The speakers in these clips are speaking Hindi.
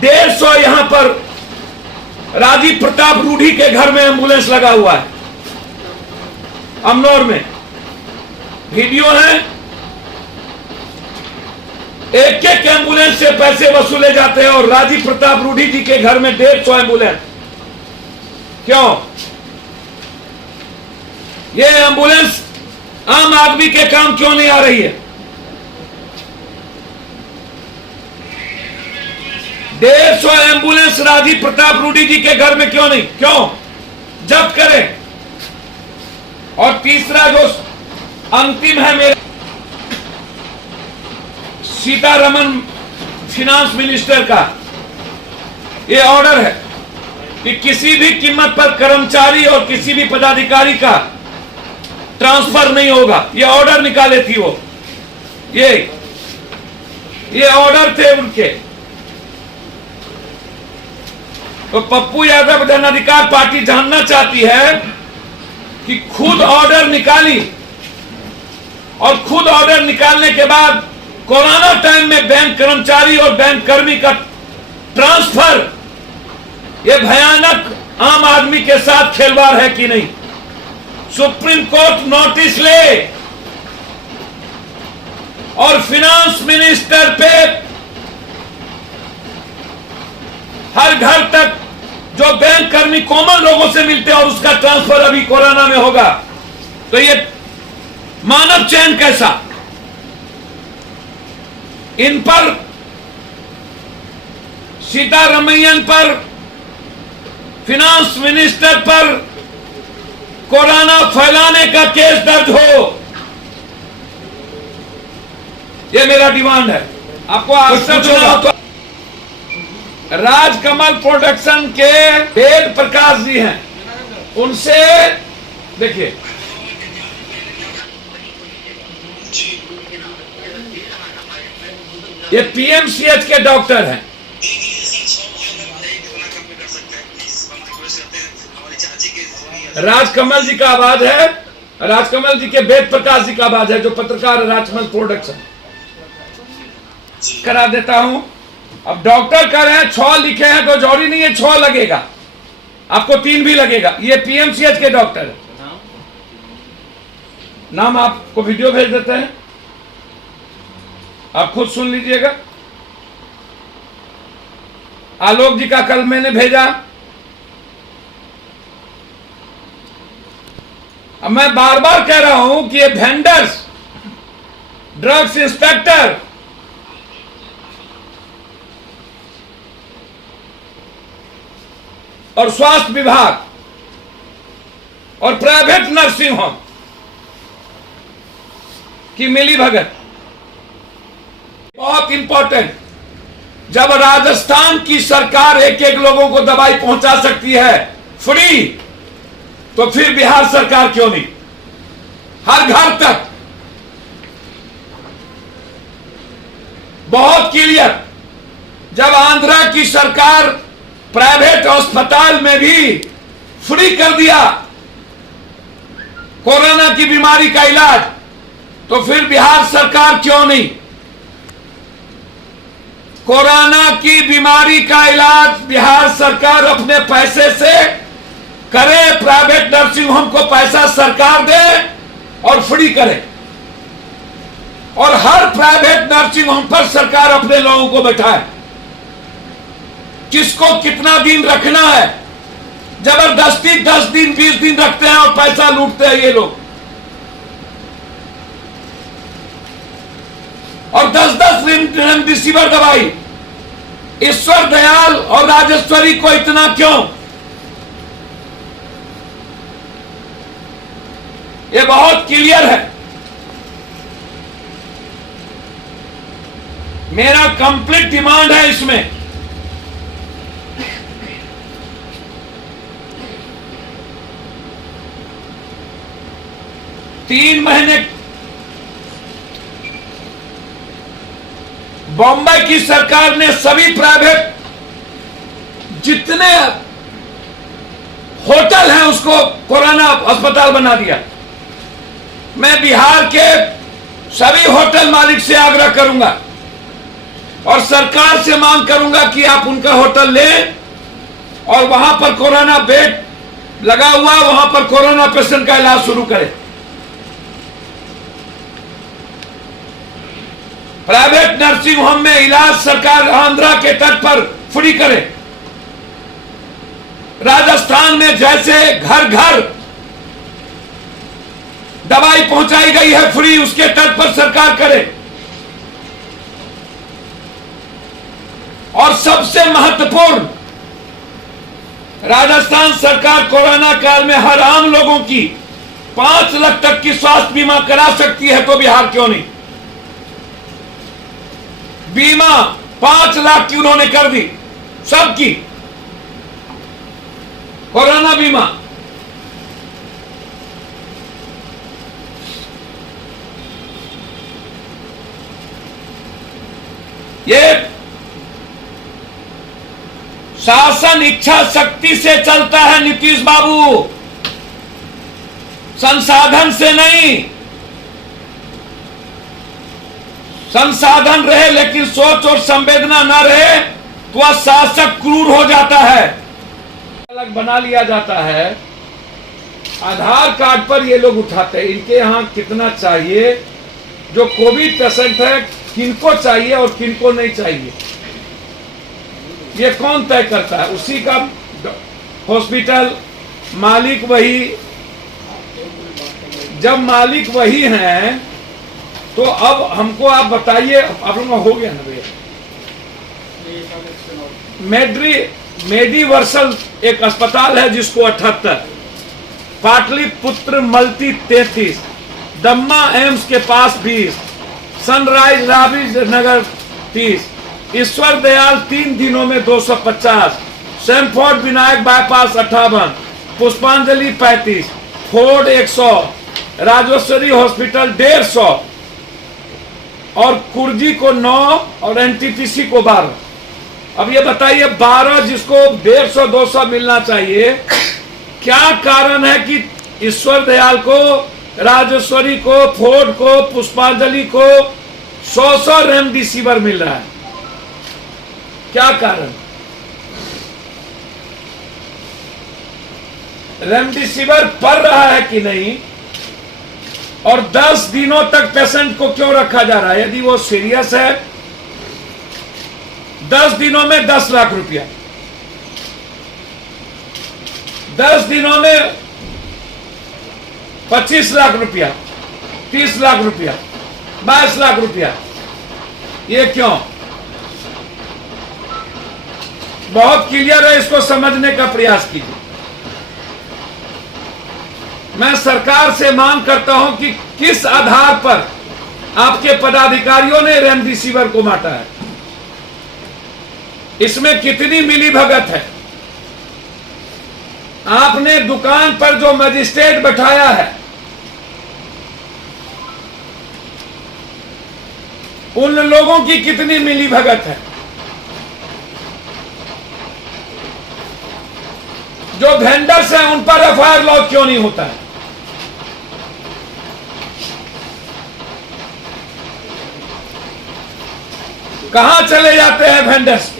150 यहां पर राजीव प्रताप रूढ़ी के घर में एम्बुलेंस लगा हुआ है, अमनौर में वीडियो है। एक एक एम्बुलेंस से पैसे वसूले जाते हैं और राजीव प्रताप रूढ़ी जी के घर में 150 एम्बुलेंस। क्यों? ये एम्बुलेंस आम आदमी के काम क्यों नहीं आ रही है? 150 एम्बुलेंस राजीव प्रताप रूढ़ी जी के घर में क्यों नहीं? क्यों? जब्त करें। और तीसरा जो अंतिम है मेरे सीतारमन फिनांस मिनिस्टर का ये ऑर्डर है कि किसी भी कीमत पर कर्मचारी और किसी भी पदाधिकारी का ट्रांसफर नहीं होगा। ये ऑर्डर निकाले थी वो, ये ऑर्डर थे उनके। तो पप्पू यादव जन अधिकार पार्टी जानना चाहती है कि खुद ऑर्डर निकाली और खुद ऑर्डर निकालने के बाद कोरोना टाइम में बैंक कर्मचारी और बैंक कर्मी का ट्रांसफर, यह भयानक आम आदमी के साथ खिलवाड़ है कि नहीं? सुप्रीम कोर्ट नोटिस ले और फिनांस मिनिस्टर पे हर घर तक जो बैंक कर्मी कॉमन लोगों से मिलते हैं और उसका ट्रांसफर अभी कोरोना में होगा, तो ये मानव चयन कैसा? इन पर सीतारमैयन पर, फिनांस मिनिस्टर पर कोरोना फैलाने का केस दर्ज हो, यह मेरा डिमांड है। आपको आश्चर्य सुना तो राजकमल प्रोडक्शन के वेद प्रकाश जी हैं, उनसे देखिए। ये पीएमसीएच के डॉक्टर हैं। राजकमल जी का आवाज है, राजकमल जी के वेद प्रकाश जी का आवाज है, जो पत्रकार राजकमल प्रोडक्शन। करा देता हूं। अब डॉक्टर कह रहे हैं 6 लिखे हैं तो जरूरी नहीं है 6 लगेगा, आपको 3 भी लगेगा। ये पीएमसीएच के डॉक्टर है। नाम आपको वीडियो भेज देते हैं, आप खुद सुन लीजिएगा। आलोक जी का कल मैंने भेजा। अब मैं बार बार कह रहा हूं कि ये वेंडर्स, ड्रग्स इंस्पेक्टर और स्वास्थ्य विभाग और प्राइवेट नर्सिंग होम की मिलीभगत बहुत इंपॉर्टेंट। जब राजस्थान की सरकार एक एक लोगों को दवाई पहुंचा सकती है फ्री, तो फिर बिहार सरकार क्यों नहीं? हर घर तक बहुत क्लियर। जब आंध्रा की सरकार प्राइवेट अस्पताल में भी फ्री कर दिया कोरोना की बीमारी का इलाज, तो फिर बिहार सरकार क्यों नहीं? कोरोना की बीमारी का इलाज बिहार सरकार अपने पैसे से करे, प्राइवेट नर्सिंग होम को पैसा सरकार दे और फ्री करे, और हर प्राइवेट नर्सिंग होम पर सरकार अपने लोगों को बैठाए। किसको कितना दिन रखना है, जबरदस्ती 10 दिन 20 दिन रखते हैं और पैसा लूटते हैं ये लोग। और 10-10 रेमडेसिविर दवाई। ईश्वर दयाल और राजेश्वरी को इतना क्यों? ये बहुत क्लियर है। मेरा कंप्लीट डिमांड है इसमें। तीन महीने बॉम्बे की सरकार ने सभी प्राइवेट जितने होटल हैं उसको कोरोना अस्पताल बना दिया। मैं बिहार के सभी होटल मालिक से आग्रह करूंगा और सरकार से मांग करूंगा कि आप उनका होटल लें और वहां पर कोरोना बेड लगा हुआ, वहां पर कोरोना पेशेंट का इलाज शुरू करें। प्राइवेट नर्सिंग होम में इलाज सरकार आंध्रा के तट पर फ्री करे। राजस्थान में जैसे घर घर दवाई पहुंचाई गई है फ्री, उसके तट पर सरकार करे। और सबसे महत्वपूर्ण, राजस्थान सरकार कोरोना काल में हर आम लोगों की 5 लाख तक की स्वास्थ्य बीमा करा सकती है, तो बिहार क्यों नहीं? बीमा 5 लाख की उन्होंने कर दी, सबकी कोरोना बीमा। ये शासन इच्छा शक्ति से चलता है नीतीश बाबू, संसाधन से नहीं। संसाधन रहे लेकिन सोच और संवेदना न रहे तो वह शासक क्रूर हो जाता है। अलग बना लिया जाता है। आधार कार्ड पर ये लोग उठाते हैं इनके यहां कितना चाहिए, जो कोविड पेशेंट है किनको चाहिए और किनको नहीं चाहिए, ये कौन तय करता है? उसी का हॉस्पिटल मालिक वही। जब मालिक वही हैं तो अब हमको आप बताइए, आप लोगों हो गया ना भैया? मेडिवर्सल एक अस्पताल है जिसको 78, पाटलिपुत्र मल्टी 33, दम्मा एम्स के पास 20, सनराइज राबीज नगर 30, ईश्वर दयाल 3 दिनों में 250, सैमफोर्ड विनायक बाईपास 58, पुष्पांजलि 35, फोर्ड 100, राजेश्वरी हॉस्पिटल 150 और कुर्जी को 9 और एनटीपीसी को 12। अब ये बताइए 12 जिसको 150-200 मिलना चाहिए, क्या कारण है कि ईश्वर दयाल को, राजेश्वरी को, फोर्ड को, पुष्पांजलि को 100 रेमडेसिविर मिल रहा है? क्या कारण? रेमडेसिविर पड़ रहा है कि नहीं? और 10 दिनों तक पेशेंट को क्यों रखा जा रहा है? यदि वो सीरियस है 10 दिनों में 10 लाख रुपया, 10 दिनों में 25 लाख रुपया, 30 लाख रुपया, 22 लाख रुपया, ये क्यों? बहुत क्लियर है, इसको समझने का प्रयास कीजिए। मैं सरकार से मांग करता हूं कि किस आधार पर आपके पदाधिकारियों ने रेमडेसिविर को बांटा है, इसमें कितनी मिलीभगत है? आपने दुकान पर जो मजिस्ट्रेट बैठाया है उन लोगों की कितनी मिलीभगत है? जो वेंडर्स हैं उन पर एफआईआर लॉन्च क्यों नहीं होता है? कहां चले जाते हैं वेंडर्स?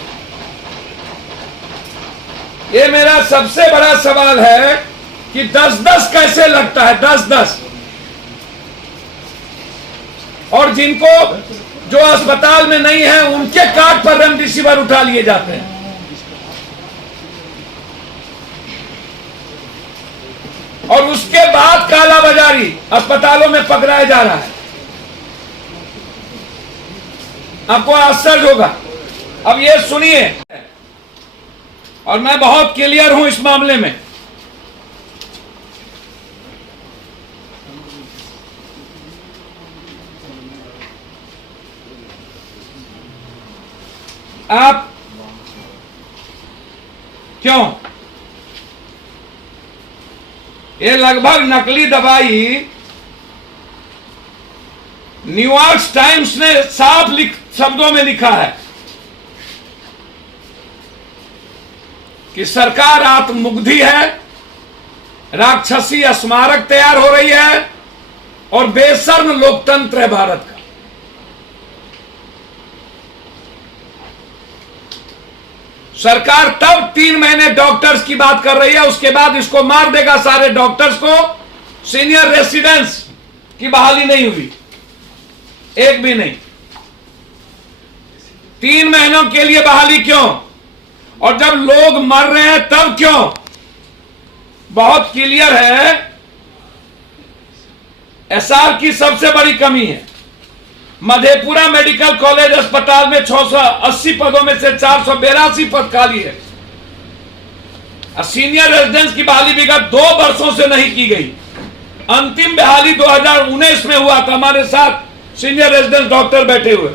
ये मेरा सबसे बड़ा सवाल है कि 10-10 कैसे लगता है? 10-10। और जिनको जो अस्पताल में नहीं है उनके कार्ड पर रेमडेसिविर उठा लिए जाते हैं। और उसके बाद कालाबाजारी अस्पतालों में पकड़ाया जा रहा है। आपको आश्चर्य होगा। अब ये सुनिए, और मैं बहुत क्लियर हूं इस मामले में। आप क्यों ये लगभग नकली दवाई न्यूयॉर्क टाइम्स ने साफ शब्दों में लिखा है कि सरकार आत्ममुग्धि है, राक्षसी स्मारक तैयार हो रही है और बेशर्म लोकतंत्र है भारत का। सरकार तब 3 महीने डॉक्टर्स की बात कर रही है, उसके बाद इसको मार देगा सारे डॉक्टर्स को। सीनियर रेसिडेंस की बहाली नहीं हुई, एक भी नहीं। 3 महीनों के लिए बहाली क्यों? और जब लोग मर रहे हैं तब क्यों? बहुत क्लियर है। एसआर की सबसे बड़ी कमी है। मधेपुरा मेडिकल कॉलेज अस्पताल में 680 पदों में से 482 पद खाली है। सीनियर रेजिडेंस की बहाली विगत 2 वर्षों से नहीं की गई। अंतिम बहाली 2019 में हुआ था। हमारे साथ सीनियर रेजिडेंस डॉक्टर बैठे हुए।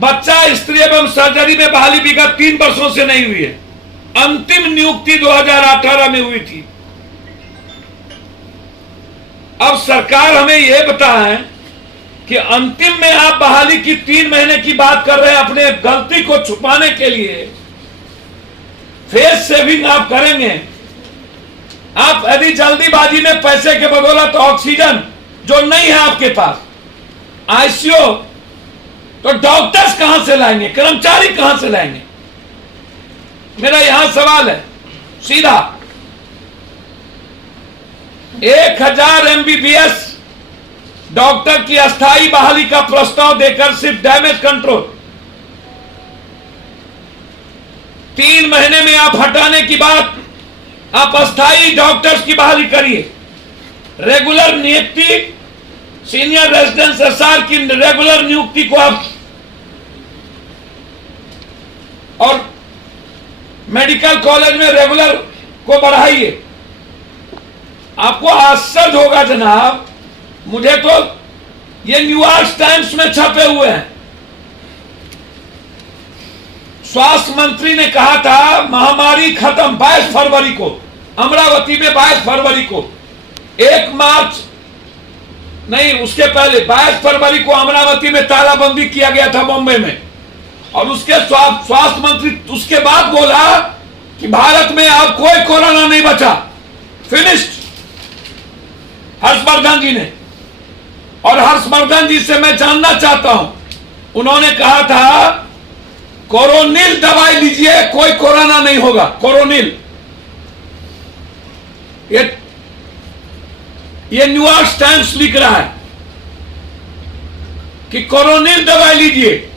बच्चा स्त्री एवं सर्जरी में बहाली विगत 3 वर्षों से नहीं हुई है। अंतिम नियुक्ति 2018 में हुई थी। अब सरकार हमें यह बताए कि अंतिम में आप बहाली की 3 महीने की बात कर रहे हैं। अपने गलती को छुपाने के लिए फेस सेविंग आप करेंगे। आप यदि जल्दीबाजी में पैसे के बदौलत ऑक्सीजन जो नहीं है आपके पास, आईसीयू, तो डॉक्टर्स कहां से लाएंगे? कर्मचारी कहां से लाएंगे? मेरा यहां सवाल है सीधा। 1000 एमबीबीएस डॉक्टर की अस्थायी बहाली का प्रस्ताव देकर सिर्फ डैमेज कंट्रोल 3 महीने में आप हटाने की बात, आप अस्थायी डॉक्टर्स की बहाली करिए। रेगुलर नियुक्ति, सीनियर रेजिडेंस एसआर की रेगुलर नियुक्ति को आप, और मेडिकल कॉलेज में रेगुलर को बढ़ाइए। आपको आश्चर्य होगा जनाब, मुझे तो ये न्यूयॉर्क टाइम्स में छपे हुए हैं। स्वास्थ्य मंत्री ने कहा था महामारी खत्म 22 फरवरी को, अमरावती में 22 फरवरी को। 1 मार्च नहीं, उसके पहले 22 फरवरी को अमरावती में तालाबंदी किया गया था बॉम्बे में। और उसके स्वास्थ्य मंत्री उसके बाद बोला कि भारत में अब कोई कोरोना नहीं बचा, फिनिश्ड, हर्षवर्धन जी ने। और हर्षवर्धन जी से मैं जानना चाहता हूं, उन्होंने कहा था कोरोनिल दवाई लीजिए, कोई कोरोना नहीं होगा। कोरोनिल, ये न्यूयॉर्क टाइम्स लिख रहा है कि कोरोनिल दवाई लीजिए।